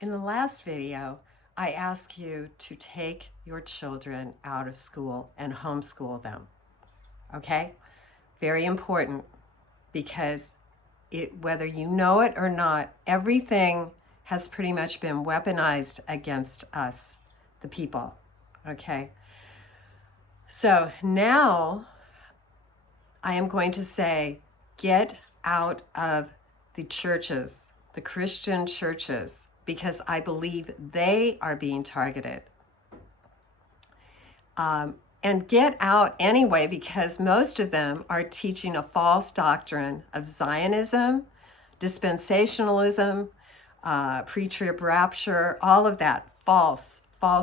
In the last video, I asked you to take your children out of school and homeschool them. Okay? Very important because whether you know it or not, everything has pretty much been weaponized against us, the people. Okay? So now I am going to say, get out of the churches, the Christian churches, because I believe they are being targeted. And get out anyway, because most of them are teaching a false doctrine of Zionism, dispensationalism, pre-trib rapture, all of that false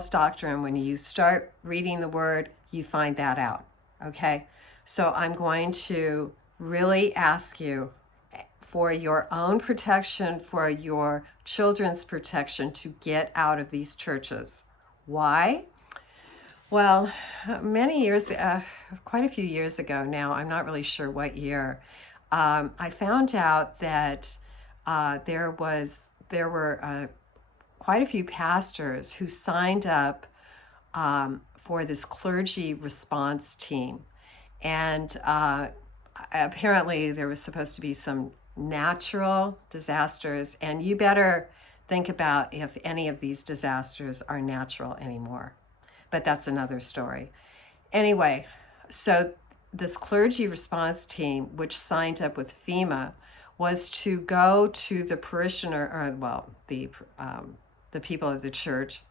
doctrine. When you start reading the word, you find that out. Okay? So I'm going to really ask you for your own protection, for your children's protection, to get out of these churches. Why? Well, many years, quite a few years ago now, I'm not really sure what year, I found out that there were quite a few pastors who signed up for this clergy response team. And apparently there was supposed to be some natural disasters, and you better think about if any of these disasters are natural anymore. But that's another story. Anyway, so this clergy response team, which signed up with FEMA, was to go to the parishioner, or the people of the church,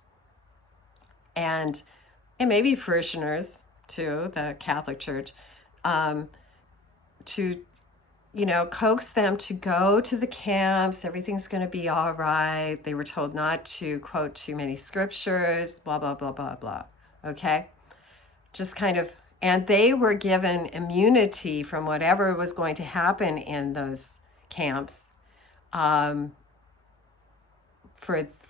and maybe parishioners too, the Catholic Church, to coax them to go to the camps. Everything's going to be all right. They were told not to quote too many scriptures, blah, blah, blah, blah, blah. Okay? Just kind of, and they were given immunity from whatever was going to happen in those camps for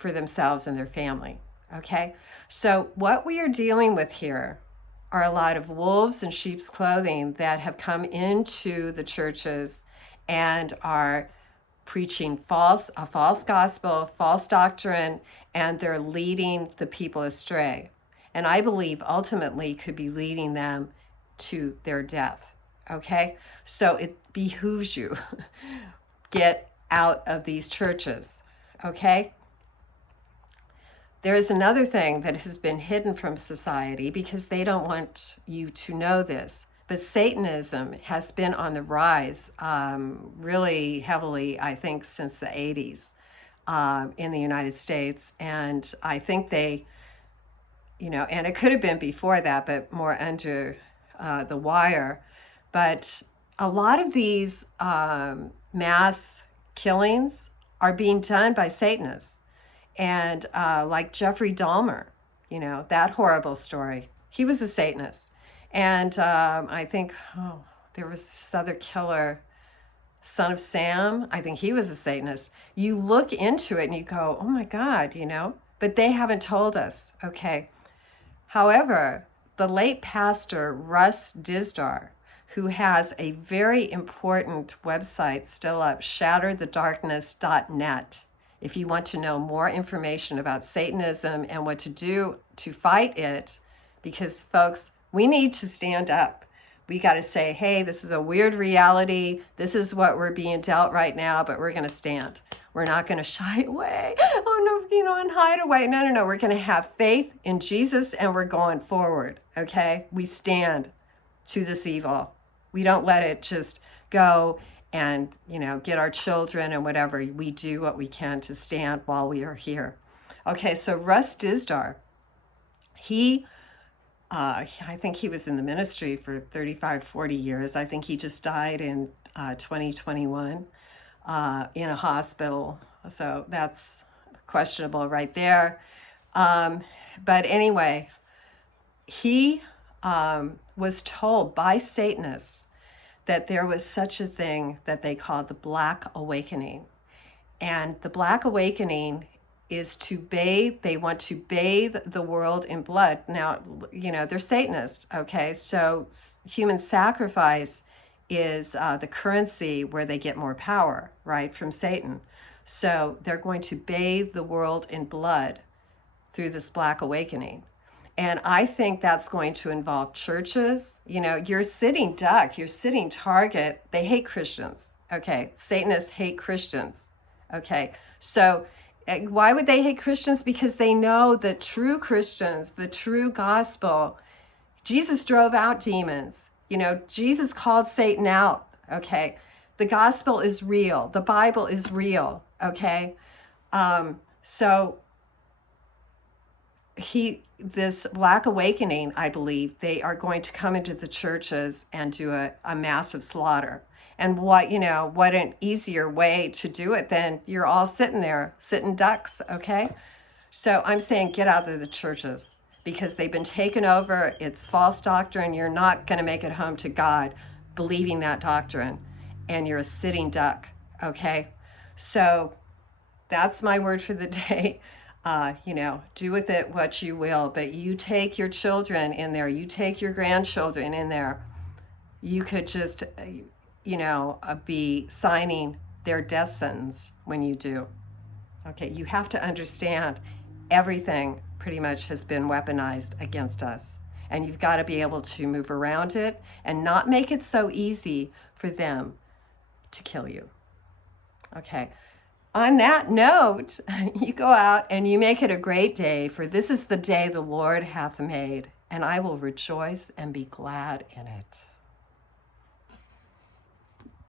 themselves and their family. Okay? So what we are dealing with here are a lot of wolves in sheep's clothing that have come into the churches and are preaching a false gospel, false doctrine, and they're leading the people astray. And I believe ultimately could be leading them to their death. Okay? So it behooves you get out of these churches. Okay? There is another thing that has been hidden from society because they don't want you to know this. But Satanism has been on the rise really heavily, I think, since the 80s in the United States. And I think they, and it could have been before that, but more under the wire. But a lot of these mass killings are being done by Satanists. And like Jeffrey Dahmer, that horrible story. He was a Satanist. And I think, there was this other killer, Son of Sam. I think he was a Satanist. You look into it and you go, oh my God, but they haven't told us. Okay. However, the late pastor Russ Dizdar, who has a very important website still up, shatterthedarkness.net, if you want to know more information about Satanism and what to do to fight it, because folks, we need to stand up. We got to say, hey, this is a weird reality. This is what we're being dealt right now, but we're going to stand. We're not going to shy away. Oh no, and hide away. No. We're going to have faith in Jesus and we're going forward. Okay? We stand to this evil. We don't let it just go and, get our children and whatever. We do what we can to stand while we are here. Okay, so Russ Dizdar, I think he was in the ministry for 35, 40 years. I think he just died in 2021 in a hospital. So that's questionable right there. But anyway, he was told by Satanists that there was such a thing that they called the Black Awakening. And the Black Awakening is to bathe, they want to bathe the world in blood. Now, they're Satanists, okay? So human sacrifice is the currency where they get more power, right, from Satan. So they're going to bathe the world in blood through this Black Awakening. And I think that's going to involve churches. You know, you're sitting duck, you're sitting target. They hate Christians. Okay. Satanists hate Christians. Okay. So why would they hate Christians? Because they know that true Christians, the true gospel, Jesus drove out demons. You know, Jesus called Satan out. Okay. The gospel is real. The Bible is real. Okay. So this Black Awakening, I believe, they are going to come into the churches and do a massive slaughter. And what an easier way to do it than you're all sitting there, sitting ducks, okay? So I'm saying get out of the churches because they've been taken over. It's false doctrine. You're not going to make it home to God believing that doctrine, and you're a sitting duck, okay? So that's my word for the day. Do with it what you will, but you take your children in there, you take your grandchildren in there. You could just, be signing their death sentence when you do. Okay, you have to understand everything pretty much has been weaponized against us. And you've got to be able to move around it and not make it so easy for them to kill you. Okay. On that note, you go out and you make it a great day, for this is the day the Lord hath made, and I will rejoice and be glad in it.